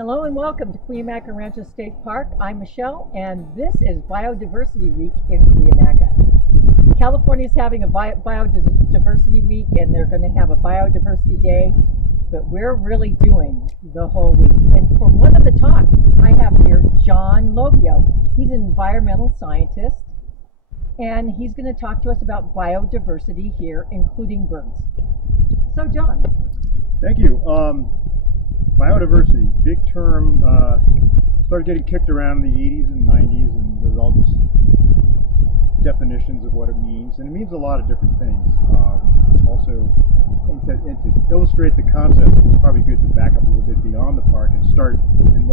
Hello and welcome to Cuyamaca Rancho State Park. I'm Michelle, and this is Biodiversity Week in Cuyamaca. California is having a Biodiversity Week, and they're going to have a Biodiversity Day, but we're really doing the whole week. And for one of the talks, I have here John Lovio. He's an environmental scientist, and he's going to talk to us about biodiversity here, including birds. So, John. Thank you. Biodiversity, big term, started getting kicked around in the 80s and 90s, and there's all these definitions of what it means, and it means a lot of different things. Also, and to illustrate the concept, it's probably good to back up a little bit beyond the park and start within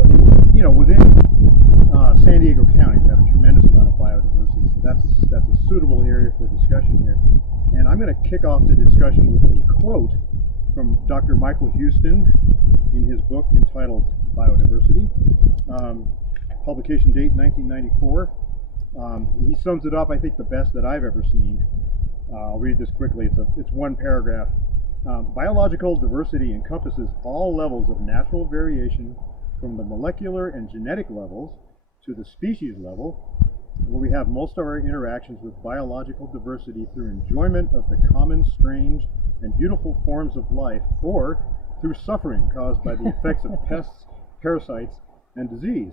San Diego County. We have a tremendous amount of biodiversity, so that's a suitable area for discussion here. And I'm going to kick off the discussion with a quote from Dr. Michael Houston in his book entitled Biodiversity, publication date 1994. He sums it up, I think, the best that I've ever seen. I'll read this quickly. It's one paragraph. Biological diversity encompasses all levels of natural variation, from the molecular and genetic levels to the species level, where we have most of our interactions with biological diversity through enjoyment of the common, strange, and beautiful forms of life, or through suffering caused by the effects of pests, parasites, and disease.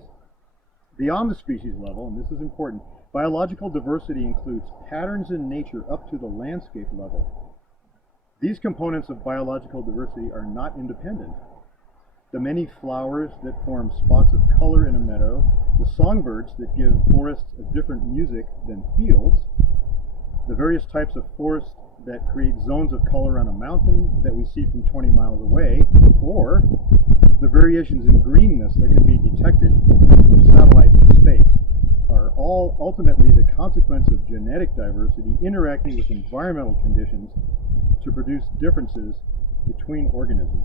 Beyond the species level, and this is important, biological diversity includes patterns in nature up to the landscape level. These components of biological diversity are not independent. The many flowers that form spots of color in a meadow, the songbirds that give forests a different music than fields, the various types of forest that create zones of color on a mountain that we see from 20 miles away, or the variations in greenness that can be detected from satellites in space, are all ultimately the consequence of genetic diversity interacting with environmental conditions to produce differences between organisms.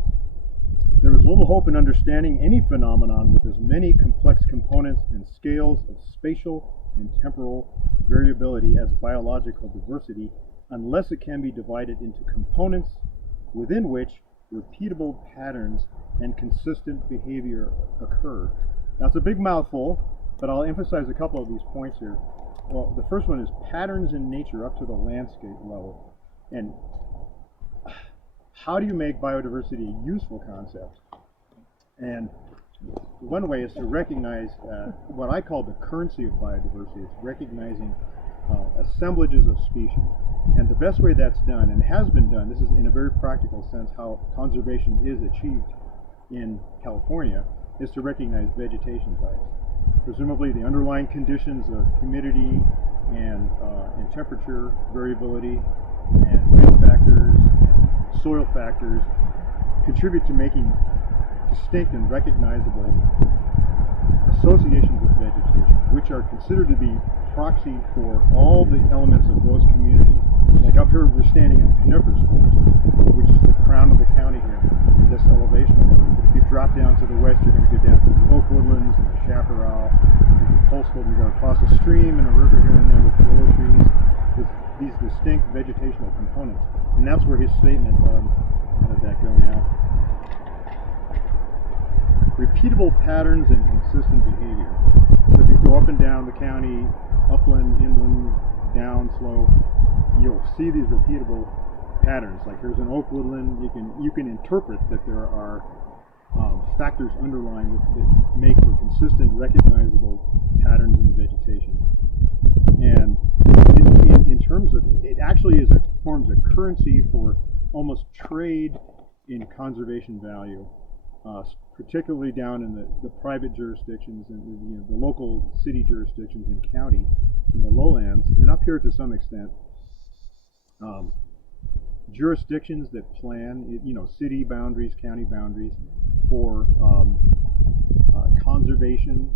There is little hope in understanding any phenomenon with as many complex components and scales of spatial and temporal variability as biological diversity, unless it can be divided into components within which repeatable patterns and consistent behavior occur. That's a big mouthful, but I'll emphasize a couple of these points here. Well, the first one is patterns in nature up to the landscape level. And how do you make biodiversity a useful concept? And one way is to recognize what I call the currency of biodiversity. It's recognizing assemblages of species. And the best way that's done, and has been done, this is in a very practical sense how conservation is achieved in California, is to recognize vegetation types. Presumably the underlying conditions of humidity and temperature variability and wind factors and soil factors contribute to making distinct and recognizable associations with vegetation, which are considered to be proxy for all the elements of those communities. Like up here, we're standing in coniferous forest, which is the crown of the county here, this elevation level. But if you drop down to the west, you're going to go down to the oak woodlands and the chaparral, and the coastal. You're going to cross a stream and a river here and there with willow trees, with these distinct vegetational components. And that's where his statement, how did that go now? Repeatable patterns and consistent behavior. So if you go up and down the county, upland, inland, down slope, you'll see these repeatable patterns. Like here's an oak woodland, you can interpret that there are factors underlying that make for consistent, recognizable patterns in the vegetation. And in terms of, it actually forms a currency for almost trade in conservation value, particularly down in the private jurisdictions and the local city jurisdictions and county in the lowlands, and up here to some extent. Jurisdictions that plan, city boundaries, county boundaries for conservation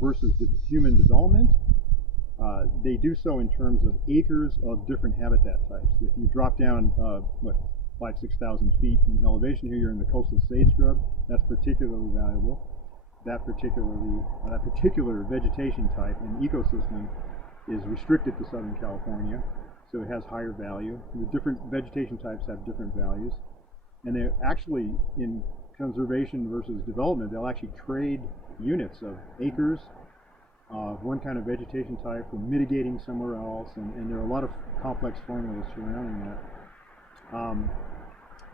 versus human development, they do so in terms of acres of different habitat types. If you drop down, 5,000-6,000 feet in elevation here, you're in the coastal sage scrub. That's particularly valuable. That particular vegetation type and ecosystem is restricted to Southern California, so it has higher value. The different vegetation types have different values, and they're actually, in conservation versus development, they'll actually trade units of acres of one kind of vegetation type for mitigating somewhere else, and there are a lot of complex formulas surrounding that.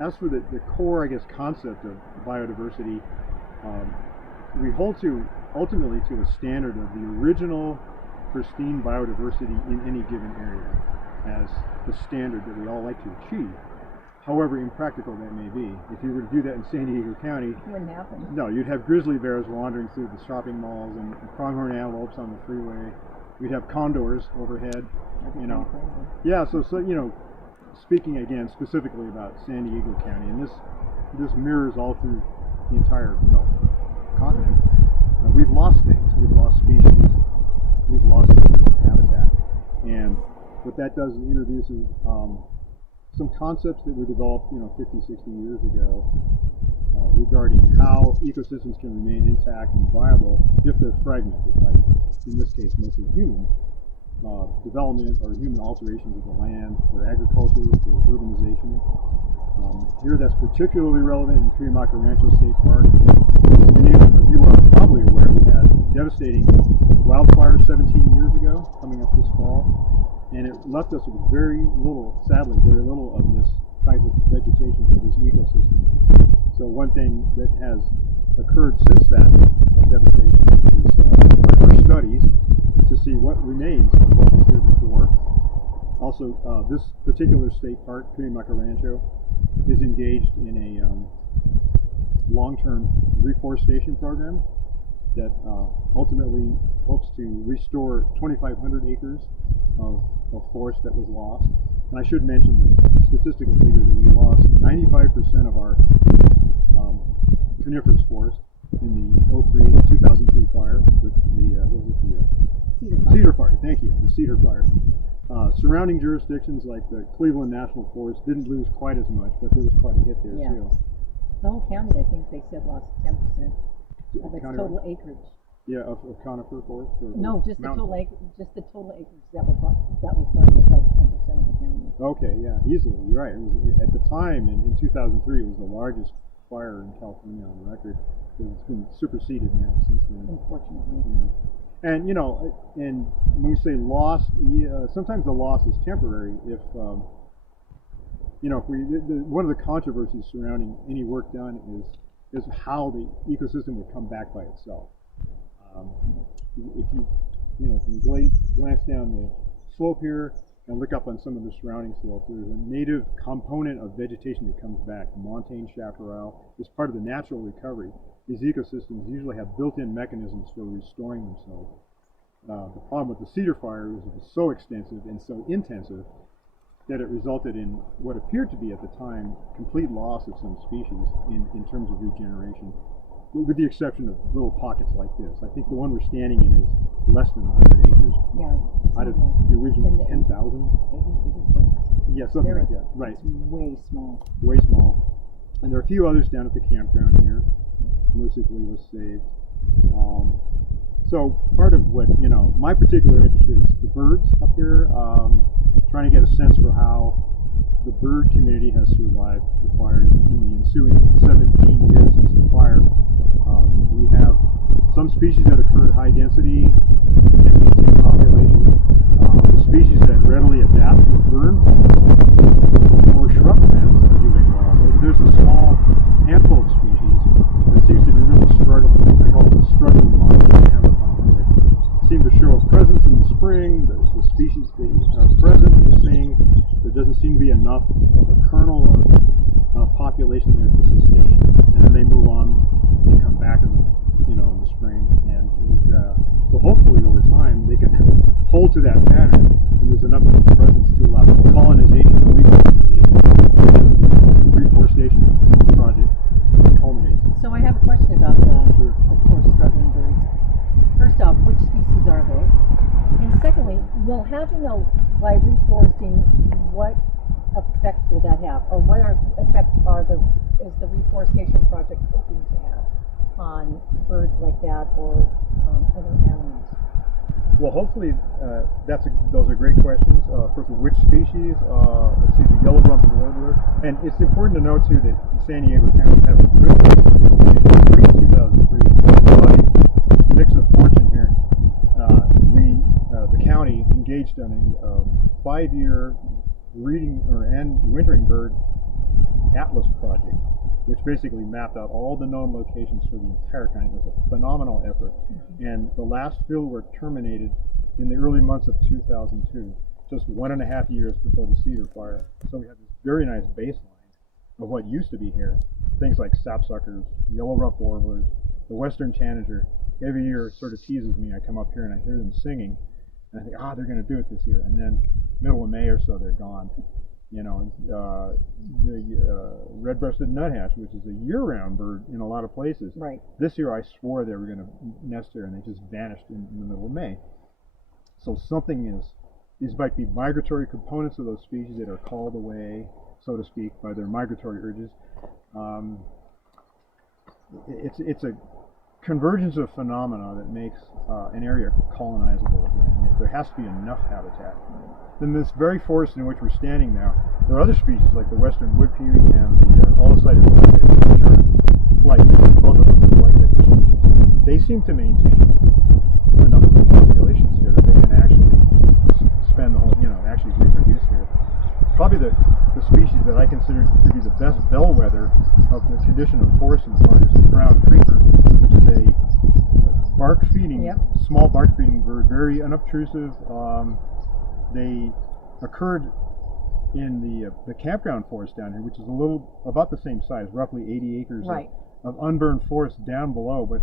As for the core, I guess, concept of biodiversity, we hold to ultimately to a standard of the original pristine biodiversity in any given area as the standard that we all like to achieve. However impractical that may be. If you were to do that in San Diego County, It wouldn't happen. no, you'd have grizzly bears wandering through the shopping malls and pronghorn antelopes on the freeway. We'd have condors overhead, That'd be you know. kinda crazy. Yeah, so you know, speaking again specifically about San Diego County, and this mirrors all through the entire continent. We've lost things. We've lost species. We've lost habitat, and what that does is introduces some concepts that were developed, 50, 60 years ago regarding how ecosystems can remain intact and viable if they're fragmented by, in this case, mostly human development or human alterations of the land for agriculture, for urbanization. Here that's particularly relevant in Cuyamaca Rancho State Park. As many of you are probably aware, we had a devastating wildfire 17 years ago coming up this fall, and it left us with very little, sadly, very little of this type of vegetation here, this ecosystem. So one thing that has occurred since that devastation is our studies to see what remains of what was here before. Also, this particular state park, Cuyamaca Rancho, is engaged in a long-term reforestation program that ultimately hopes to restore 2,500 acres of forest that was lost. And I should mention the statistical figure that we lost 95% of our coniferous forest in the 2003 fire, Cedar fire, thank you, the Cedar fire. Surrounding jurisdictions like the Cleveland National Forest didn't lose quite as much, but there was quite a hit there too. The whole county, I think they said, lost 10% of its total acreage. Yeah, of conifer forest? No, just the total acreage that was burned was like 10% of the county. Okay, yeah, easily. You're right. It was, at the time, in 2003, it was the largest fire in California on record. It's been superseded now since then. Unfortunately. Yeah. And, and when we say lost, sometimes the loss is temporary. If, one of the controversies surrounding any work done is how the ecosystem would come back by itself. If you glance down the slope here and look up on some of the surrounding slopes, there's a native component of vegetation that comes back. Montane chaparral is part of the natural recovery. These ecosystems usually have built-in mechanisms for restoring themselves. The problem with the Cedar fire is it was so extensive and so intensive that it resulted in what appeared to be at the time complete loss of some species in terms of regeneration, with the exception of little pockets like this. I think the one we're standing in is less than 100 acres. Yeah. Out of the original 10,000? 82. Yeah, something like that. Right. It's way small. Way small. And there are a few others down at the campground here. Mercifully was saved. So part of what, my particular interest is the birds up here, trying to get a sense for how the bird community has survived the fire in the ensuing 17 years since the fire. We have some species that occur at high density and maintain populations. The species that readily adapt to a burn forest or shrub plants are doing well. There's a small handful of species that seems to be really struggling. I call it the struggling montane avifauna. They seem to show a presence in the spring. The species they are present, they sing. There doesn't seem to be enough of a kernel of population there to sustain, and then they move on. They come back in the spring, and so hopefully over time they can hold to that pattern, and there's enough of a presence to allow colonization and recolonization as the reforestation project culminates. So I have a question about the poor struggling birds. First off, which species are they? And secondly, by reforesting, what effect will that have? Or what effect is the reforestation project hoping to have on birds like that or other animals? Well, hopefully, those are great questions. First of all, which species? Let's see, the yellow-rumped warbler. And it's important to note, too, that San Diego County have a good list of species pre-2003. A mix of fortune here. The county engaged on a 5-year breeding and wintering bird atlas project, which basically mapped out all the known locations for the entire county. It was a phenomenal effort. And the last fieldwork terminated in the early months of 2002, just 1.5 years before the Cedar Fire. So we have this very nice baseline of what used to be here. Things like sapsuckers, yellow-rumped warblers, the western tanager. Every year it sort of teases me. I come up here and I hear them singing, and I think, they're going to do it this year. And then middle of May or so, they're gone. You know, the red-breasted nuthatch, which is a year-round bird in a lot of places. Right. This year I swore they were going to nest here, and they just vanished in the middle of May. So something these might be migratory components of those species that are called away, so to speak, by their migratory urges. It's a convergence of phenomena that makes an area colonizable again. There has to be enough habitat. In this very forest in which we're standing now, there are other species like the western wood pewee and the all-sided flycatcher, which are flycatchers. Both of those are flycatcher species. They seem to maintain enough populations here that they can actually spend the whole, actually reproduce here. Probably the species that I consider to be the best bellwether of the condition of forest in the park is the brown creeper, which is a small bark-feeding bird, very unobtrusive. They occurred in the campground forest down here, which is about the same size, roughly 80 acres of unburned forest down below, but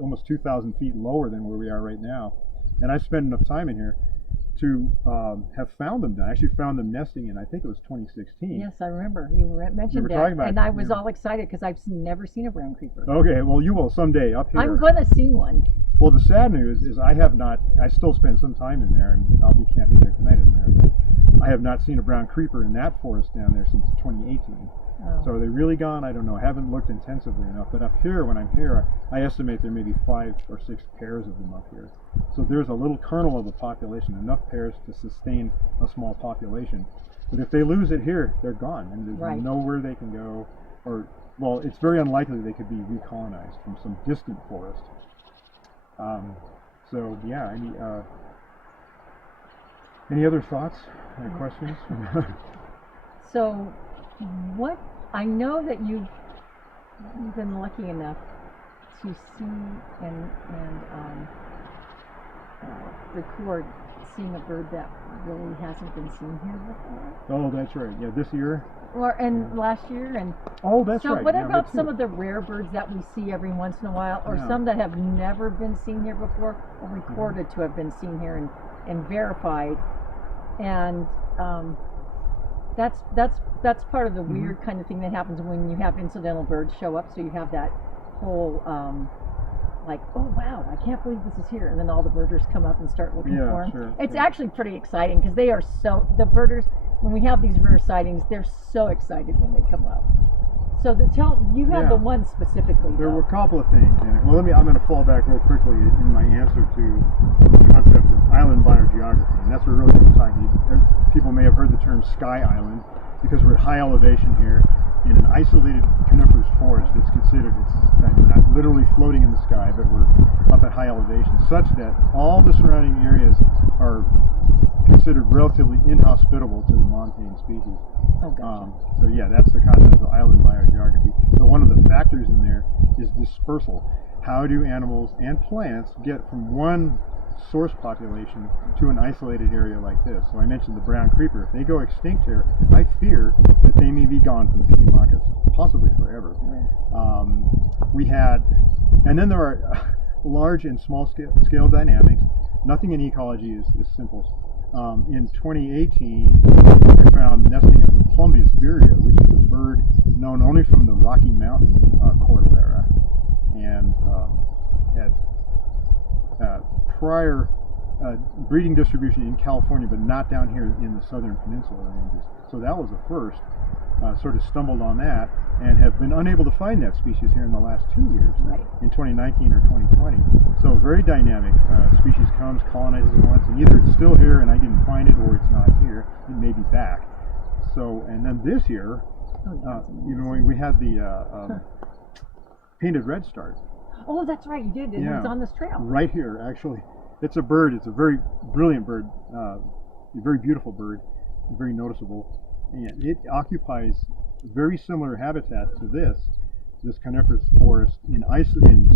almost 2,000 feet lower than where we are right now. And I spent enough time in here to have found them. I actually found them nesting in, I think it was 2016. Yes, I remember. You mentioned that, and I was all excited because I've never seen a brown creeper. Okay, well, you will someday up here. I'm going to see one. Well, the sad news is I still spend some time in there, and I'll be camping there tonight, as a matter of fact. I have not seen a brown creeper in that forest down there since 2018. Oh. So are they really gone? I don't know. I haven't looked intensively enough. But up here, when I'm here, I estimate there may be 5 or 6 pairs of them up here. So there's a little kernel of a population, enough pairs to sustain a small population. But if they lose it here, they're gone, and there's nowhere they can go. Well, it's very unlikely they could be recolonized from some distant forest. So yeah, any other thoughts or questions? So I know that you've been lucky enough to see and record seeing a bird that really hasn't been seen here before. Oh, that's right. Yeah, this year. Last year and. Oh, that's right. So what about some of the rare birds that we see every once in a while, or some that have never been seen here before, or recorded to have been seen here and verified, and that's part of the weird kind of thing that happens when you have incidental birds show up. So you have that whole like, oh wow, I can't believe this is here, and then all the birders come up and start looking for them. Sure, it's actually pretty exciting because they are the birders. When we have these rare sightings, they're so excited when they come up. So you have the one specifically. There were a couple of things in it. Well, I'm going to fall back real quickly in my answer to the concept of island biogeography, and that's what we're really talking about. People may have heard the term sky island because we're at high elevation here in an isolated coniferous forest that's considered, we're not literally floating in the sky, but we're up at high elevation, such that all the surrounding areas are considered relatively inhospitable to the montane species. Oh, gotcha. So yeah, that's the concept of island biogeography. So one of the factors in there is dispersal. How do animals and plants get from one source population to an isolated area like this? So I mentioned the brown creeper. If they go extinct here, I fear that they may be gone from the Cuyamacas, possibly forever. And then there are large and small scale dynamics. Nothing in ecology is simple. In 2018, we found nesting of the Plumbeus vireo, which is a bird known only from the Rocky Mountain cordillera, and had prior breeding distribution in California, but not down here in the southern peninsula ranges. So that was the first. Sort of stumbled on that and have been unable to find that species here in the last 2 years, in 2019 or 2020. So very dynamic species come comes, colonizes once, and either it's still here and I didn't find it, or it's not here. It may be back. So, and then this year, you know, we had the painted redstart. Oh, that's right, you did. It was on this trail. Right here, actually. It's a bird. It's a very brilliant bird, a very beautiful bird, very noticeable, and it occupies very similar habitat to this coniferous forest in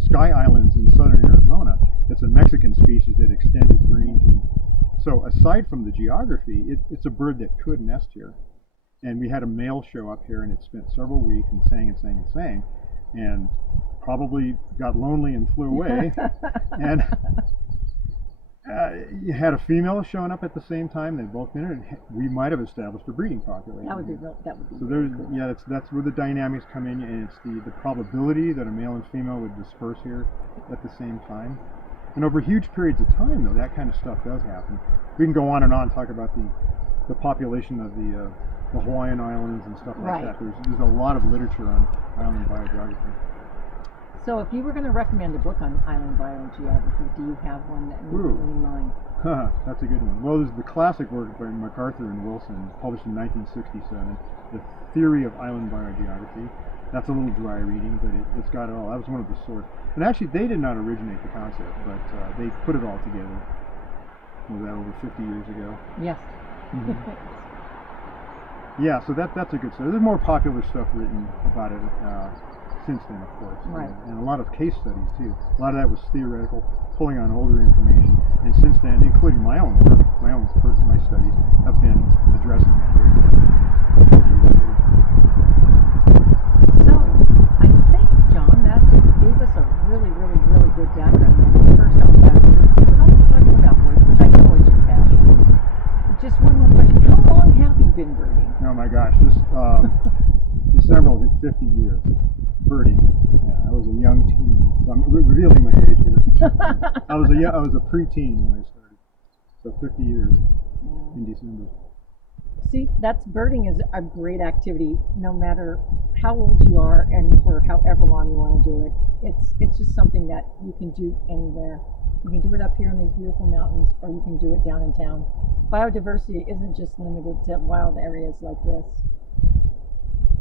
Sky Islands in southern Arizona. It's a Mexican species that extends its range. So aside from the geography, it's a bird that could nest here. And we had a male show up here, and it spent several weeks and sang and sang and sang, and probably got lonely and flew away. And you had a female showing up at the same time. They both entered, and we might have established a breeding population. That would be real. That would be. So that's where the dynamics come in, and it's the probability that a male and female would disperse here at the same time. And over huge periods of time, though, that kind of stuff does happen. We can go on and talk about the population of the Hawaiian Islands and stuff like that. There's a lot of literature on island biogeography. So if you were going to recommend a book on island biogeography, do you have one that you have in mind? That's a good one. Well, there's the classic work by MacArthur and Wilson, published in 1967, The Theory of Island Biogeography. That's a little dry reading, but it's got it all. That was one of the sources. And actually, they did not originate the concept, but they put it all together. Was that over 50 years ago? Yes. Mm-hmm. Yeah, so that's a good study. There's more popular stuff written about it since then, of course. Right. And a lot of case studies, too. A lot of that was theoretical, pulling on older information. And since then, including my own work, my studies, have been addressing that very question 50 years later. So, I think, John, that gave us a really, really, really good background. First off, biodiversity, but also talking about birds, which I know is your passion. Just one more question. How long have you been birding? Oh my gosh, this December will hit 50 years birding. Yeah, I was a young teen, so I'm revealing my age here. I was a preteen when I started, so 50 years in December. See, birding is a great activity, no matter how old you are and for however long you want to do it. It's just something that you can do anywhere. You can do it up here in these beautiful mountains, or you can do it down in town. Biodiversity isn't just limited to wild areas like this.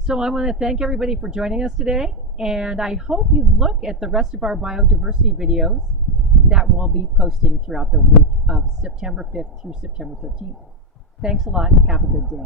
So I want to thank everybody for joining us today, and I hope you look at the rest of our biodiversity videos that we'll be posting throughout the week of September 5th through September 13th. Thanks a lot. Have a good day.